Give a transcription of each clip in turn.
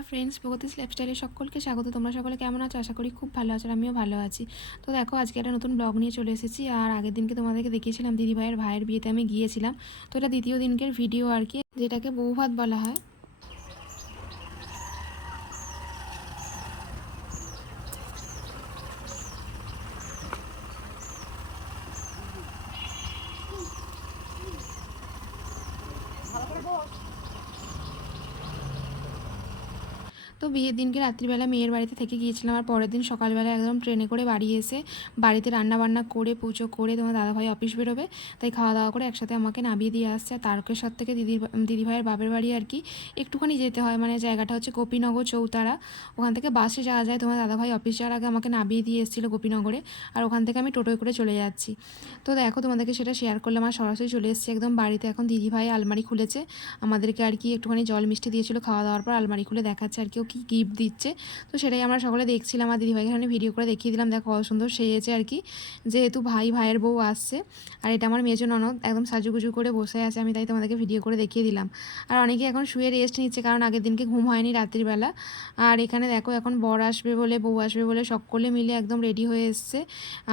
Hi friends, প্রগতিস লাইফস্টাইলে সকলকে স্বাগত। তোমরা সকলে কেমন আছো? আশা করি খুব ভালো আছো, আর আমিও ভালো আছি। তো দেখো, আজকে একটা নতুন ব্লগ নিয়ে চলে এসেছি। আর আগের দিনকে তোমাদেরকে দেখিয়েছিলাম ভাইয়ের বিয়েতে আমি গিয়েছিলাম। তো এটা দ্বিতীয় দিনকের ভিডিও আর কি, যেটাকে বৌভাত বলা হয়। তো বিয়ের দিনকে রাত্রিবেলা মেয়ের বাড়িতে থেকে গিয়েছিলাম, আর পরের দিন সকালবেলা একদম ট্রেনে করে বাড়ি এসে বাড়িতে রান্নাবান্না করে পুজো করে তোমার দাদাভাই অফিস বেরোবে, তাই খাওয়া দাওয়া করে একসাথে আমাকে নামিয়ে দিয়ে আসছে। আর তারকেশ্বর থেকে দিদিভাইয়ের বাপের বাড়ি আর কি একটুখানি যেতে হয়, মানে জায়গাটা হচ্ছে গোপীনগর চৌতারা। ওখান থেকে বাসে যাওয়া যায়। তোমার দাদাভাই অফিস যাওয়ার আগে আমাকে নামিয়ে দিয়ে এসেছিলো গোপীনগরে, আর ওখান থেকে আমি টোটোয় করে চলে যাচ্ছি। তো দেখো, তোমাদেরকে সেটা শেয়ার করলাম। আর সরাসরি চলে এসেছি একদম বাড়িতে। এখন দিদিভাই আলমারি খুলেছে, আমাদেরকে আর কি একটুখানি জল মিষ্টি দিয়েছিল খাওয়া দাওয়ার পর। আলমারি খুলে দেখাচ্ছে আর কেউ কি গিফট দিচ্ছে। তো সেটাই আমরা সকলে দেখছিলাম, আর দিদিভাইকে এখানে ভিডিও করে দেখিয়ে দিলাম। দেখো কত সুন্দর সেজেছে আর কি, যেহেতু ভাইয়ের বউ আসছে। আর এটা আমার মেজো ননদ, একদম সাজুগুজু করে বসে আছে। আমি তাই তোমাদেরকে ভিডিও করে দেখিয়ে দিলাম। আর অনেকে এখন শুয়ে রেস্ট নিচ্ছে, কারণ আগের দিনকে ঘুম হয়নি রাত্রিবেলা। আর এখানে দেখো, এখন বর আসবে বলে, বউ আসবে বলে সকলে মিলে একদম রেডি হয়ে এসছে।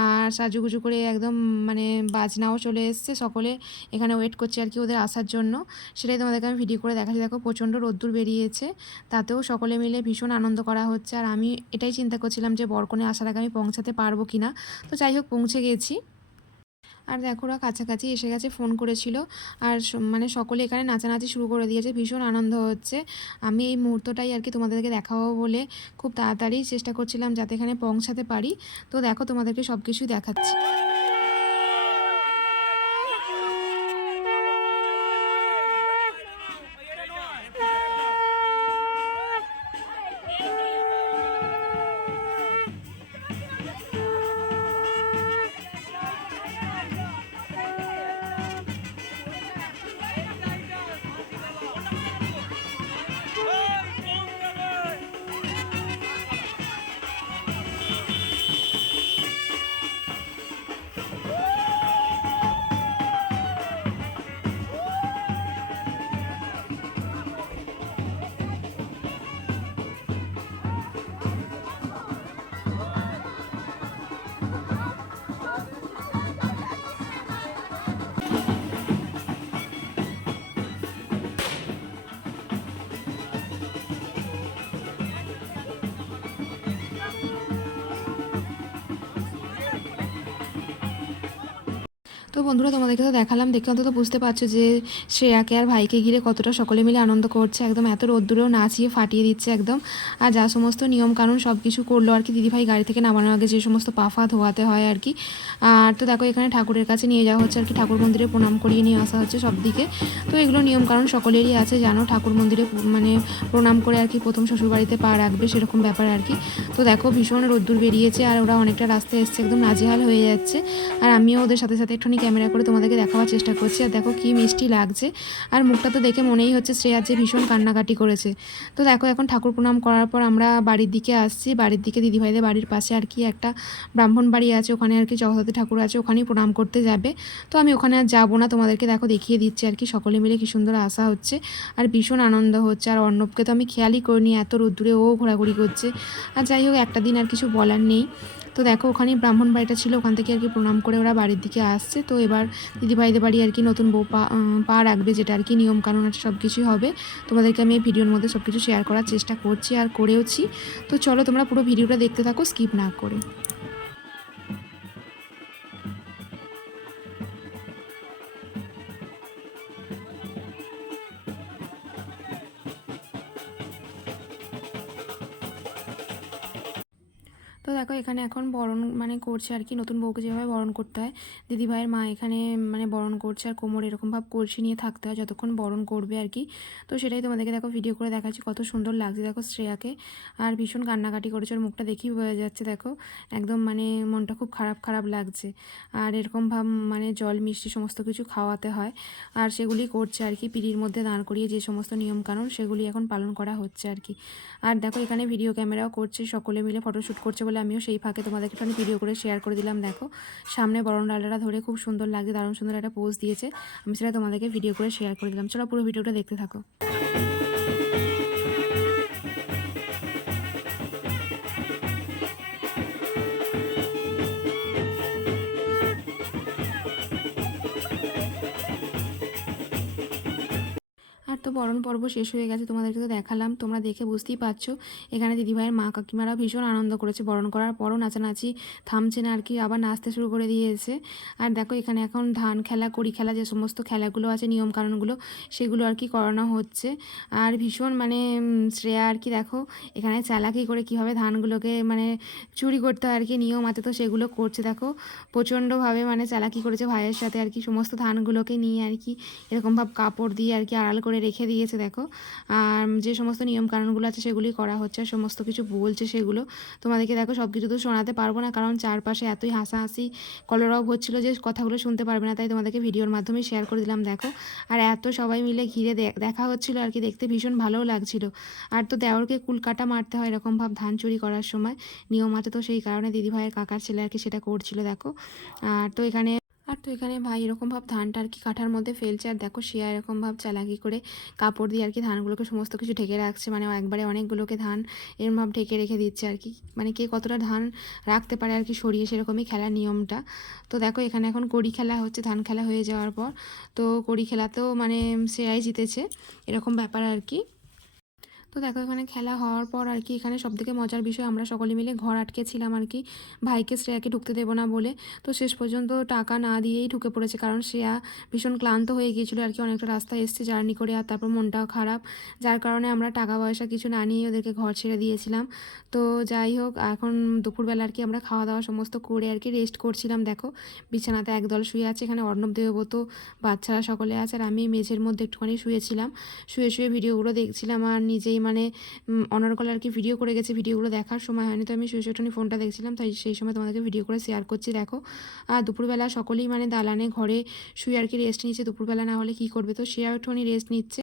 আর সাজুগুজু করে একদম মানে বাজনাও চলে এসছে, সকলে এখানে ওয়েট করছে আর কি ওদের আসার জন্য। সেটাই তোমাদেরকে আমি ভিডিও করে দেখাচ্ছি। দেখো প্রচণ্ড রোদ্দুর বেরিয়েছে, তাতেও সকলে মিলে ভীষণ আনন্দ করা হচ্ছে। আর আমি এটাই চিন্তা করছিলাম যে বরকনে আসার আগে আমি পৌঁছাতে পারবো কি না। তো যাই হোক, পৌঁছে গেছি। আর দেখো, ওরা কাছাকাছি এসে গেছে, ফোন করেছিল। আর মানে সকলে এখানে নাচানাচি শুরু করে দিয়েছে, ভীষণ আনন্দ হচ্ছে। আমি এই মুহূর্তটাই আর কি তোমাদেরকে দেখাবো বলে খুব তাড়াতাড়ি চেষ্টা করছিলাম যাতে এখানে পৌঁছাতে পারি। তো দেখো, তোমাদেরকে সব কিছুই দেখাচ্ছি। তো বন্ধুরা, তোমাদেরকে তো দেখালাম, দেখে অন্তত বুঝতে পারছো যে শ্রেয়াকে আর ভাইকে ঘিরে কতটা সকলে মিলে আনন্দ করছে। একদম এত রোদ্দুরেও নাচিয়ে ফাটিয়ে দিচ্ছে একদম। আর যা সমস্ত নিয়মকানুন সব কিছু করলো আর কি দিদিভাই, গাড়ি থেকে নামানোর আগে যে সমস্ত পাফা ধোয়াতে হয় আর কি। আর তো দেখো, এখানে ঠাকুরের কাছে নিয়ে যাওয়া হচ্ছে আর কি, ঠাকুর মন্দিরে প্রণাম করিয়ে নিয়ে আসা হচ্ছে সব দিকে। তো এগুলো নিয়মকানুন সকলেরই আছে, জানো, ঠাকুর মন্দিরে মানে প্রণাম করে আর কি প্রথম শ্বশুরবাড়িতে পা রাখবে, সেরকম ব্যাপার আর কি। তো দেখো, ভীষণ রোদ্দুর বেরিয়েছে, আর ওরা অনেকটা রাস্তায় এসছে, একদম নাজেহাল হয়ে যাচ্ছে। আর আমিও ওদের সাথে সাথে একটুখানি ক্যামেরা করে তোমাদেরকে দেখাবার চেষ্টা করছি। আর দেখো কি মিষ্টি লাগছে, আর মুখটা তো দেখে মনেই হচ্ছে শ্রেয়া যে ভীষণ কান্নাকাটি করেছে। তো দেখো, এখন ঠাকুর প্রণাম করার পর আমরা বাড়ির দিকে আসছি। বাড়ির দিকে দিদিভাইদের বাড়ির পাশে আর কি একটা ব্রাহ্মণ বাড়ি আছে, ওখানে আর কি জগদ্ধাত্রী ঠাকুর আছে, ওখানেই প্রণাম করতে যাবে। তো আমি ওখানে আর যাবো না, তোমাদেরকে দেখো দেখিয়ে দিচ্ছি আর কি, সকলে মিলে কি সুন্দর আসা হচ্ছে আর ভীষণ আনন্দ হচ্ছে। আর অর্ণবকে তো আমি খেয়ালই করিনি, এত রোদ্দুরে ও ঘোরাঘুরি করছে। আর যাই হোক, একটা দিন আর কিছু বলার নেই। তো দেখো, ওখানেই ব্রাহ্মণ বাড়িটা ছিল, ওখান থেকে আর কি প্রণাম করে ওরা বাড়ির দিকে আসছে। তো এবার দিদিভাইদের বাড়ি আর কি নতুন বউ পা রাখবে, যেটা আর কি নিয়মকানুন আর সব কিছুই হবে। তোমাদেরকে আমি এই ভিডিওর মধ্যে সব কিছু শেয়ার করার চেষ্টা করছি আর করেওছি। তো চলো, তোমরা পুরো ভিডিওটা দেখতে থাকো, স্কিপ না করে। তো দেখো, এখানে এখন বরণ মানে করছে আর কি, নতুন বউকে যেভাবে বরণ করতে হয় দিদিভাইয়ের মা এখানে মানে বরণ করছে। আর কোমর এরকমভাবে কলসি নিয়ে থাকতে হয় যতক্ষণ বরণ করবে আর কি। তো সেটাই তোমাদেরকে দেখো ভিডিও করে দেখাচ্ছি, কত সুন্দর লাগছে দেখো শ্রেয়াকে। আর ভীষণ কান্নাকাটি করেছে, ওর মুখটা দেখেই বোঝা যাচ্ছে। দেখো একদম মানে মনটা খুব খারাপ খারাপ লাগছে। আর এরকমভাবে মানে জল মিষ্টি সমস্ত কিছু খাওয়াতে হয়, আর সেগুলি করছে আর কি, পিঁড়ির মধ্যে দাঁড় করিয়ে যে সমস্ত নিয়মকানুন সেগুলি এখন পালন করা হচ্ছে আর কি। আর দেখো, এখানে ভিডিও ক্যামেরাও করছে, সকলে মিলে ফটোশ্যুট করছে বলে আমিও সেই ফাঁকে তোমাদেরকে একটু ভিডিও করে শেয়ার করে দিলাম। দেখো সামনে বরণ ডালাটা ধরে খুব সুন্দর লাগছে, দারুণ সুন্দর একটা পোজ দিয়েছে। আমি সেটা তোমাদেরকে ভিডিও করে শেয়ার করে দিলাম। চলো পুরো ভিডিওটা দেখতে থাকো। বরণ পর্ব শেষ হয়ে গেছে, তোমাদেরকে তো দেখালাম, তোমরা দেখে বুঝতেই পারছো। এখানে দিদিভাইয়ের মা কাকিমারা ভীষণ আনন্দ করেছে, বরণ করার পরও নাচানাচি থামছে না আর কি, আবার নাচতে শুরু করে দিয়েছে। আর দেখো এখানে এখন ধান খেলা, কড়ি খেলা, যে সমস্ত খেলাগুলো আছে নিয়মকানুনগুলো সেগুলো আর কি করানো হচ্ছে। আর ভীষণ মানে শ্রেয়া আর কি দেখো এখানে চালাকি করে কিভাবে ধানগুলোকে মানে চুরি করতে হয় আর কি, নিয়ম আছে তো সেগুলো করছে। দেখো প্রচণ্ডভাবে মানে চালাকি করেছে ভাইয়ের সাথে আর কি, সমস্ত ধানগুলোকে নিয়ে আর কি এরকমভাবে কাপড় দিয়ে আর কি আড়াল করে রেখে দিয়েছে দেখো। আর যে সমস্ত নিয়মকানুনগুলো আছে সেগুলি করা হচ্ছে, আর সমস্ত কিছু বলছে সেগুলো তোমাদেরকে দেখো সব কিছু তো শোনাতে পারবো না, কারণ চারপাশে এতই হাসাহাসি কলরব হচ্ছিলো যে কথাগুলো শুনতে পারবে না, তাই তোমাদেরকে ভিডিওর মাধ্যমে শেয়ার করে দিলাম দেখো। আর এত সবাই মিলে ঘিরে দেখা হচ্ছিলো আর কি, দেখতে ভীষণ ভালোও লাগছিল। আর তো দেওরকে কুলকাটা মারতে হয় এরকম ভাব ধান চুরি করার সময় নিয়ম আছে, তো সেই কারণে দিদিভাইয়ের কাকার ছেলে আর কি সেটা করছিল দেখো। আর তো এখানে ভাই এরকম ভাব ধানটা আর কি কাঠার মধ্যে ফেলছে, আর দেখো সে এরকম ভাব চালাকি করে কাপড় দিয়ে আর কি ধানগুলোকে সমস্ত কিছু ঢেকে রাখছে, মানে একবারে অনেকগুলোকে ধান এরম ভাব ঢেকে রেখে দিচ্ছে আর কি, মানে কে কতটা ধান রাখতে পারে আর কি সরিয়ে, সেরকমই খেলার নিয়মটা। তো দেখো এখানে এখন কড়ি খেলা হচ্ছে ধান খেলা হয়ে যাওয়ার পর, তো কড়ি খেলাতেও মানে সেরাই জিতেছে এরকম ব্যাপার আর কি। তো দেখো এখানে খেলা হওয়ার পর আর কি এখানে সবথেকে মজার বিষয়, আমরা সকলে মিলে ঘর আটকে ছিলাম আর কি, ভাইকে শ্রেয়াকে ঢুকতে দেবো না বলে। তো শেষ পর্যন্ত টাকা না দিয়েই ঢুকে পড়েছে, কারণ শ্রেয়া ভীষণ ক্লান্ত হয়ে গিয়েছিলো আর কি, অনেকটা রাস্তা এসছে জার্নি করে, আর তারপর মনটাও খারাপ, যার কারণে আমরা টাকা পয়সা কিছু না নিয়ে ওদেরকে ঘর ছেড়ে দিয়েছিলাম। তো যাই হোক এখন দুপুরবেলা আর কি আমরা খাওয়া দাওয়া সমস্ত করে আর কি রেস্ট করছিলাম। দেখো বিছানাতে একদল শুয়ে আছে, এখানে অর্ণব দেবব্রত বাচ্চারা সকলে আছে, আর আমি মেঝের মধ্যে একটুখানি শুয়েছিলাম, শুয়ে শুয়ে ভিডিওগুলো দেখছিলাম, আর নিজেই মানে অনর্গল আর কি ভিডিও করে গেছে, ভিডিওগুলো দেখার সময় হয়নি, তো আমি শুয়ে শুয়ে ফোনটা দেখছিলাম, তাই সেই সময় তোমাদেরকে ভিডিও করে শেয়ার করছি দেখো। আর দুপুরবেলা সকলেই মানে দালানে ঘরে শুয়ে আর কি রেস্ট নিচ্ছে, দুপুরবেলা না হলে কী করবে, তো সে একটুখানি রেস্ট নিচ্ছে।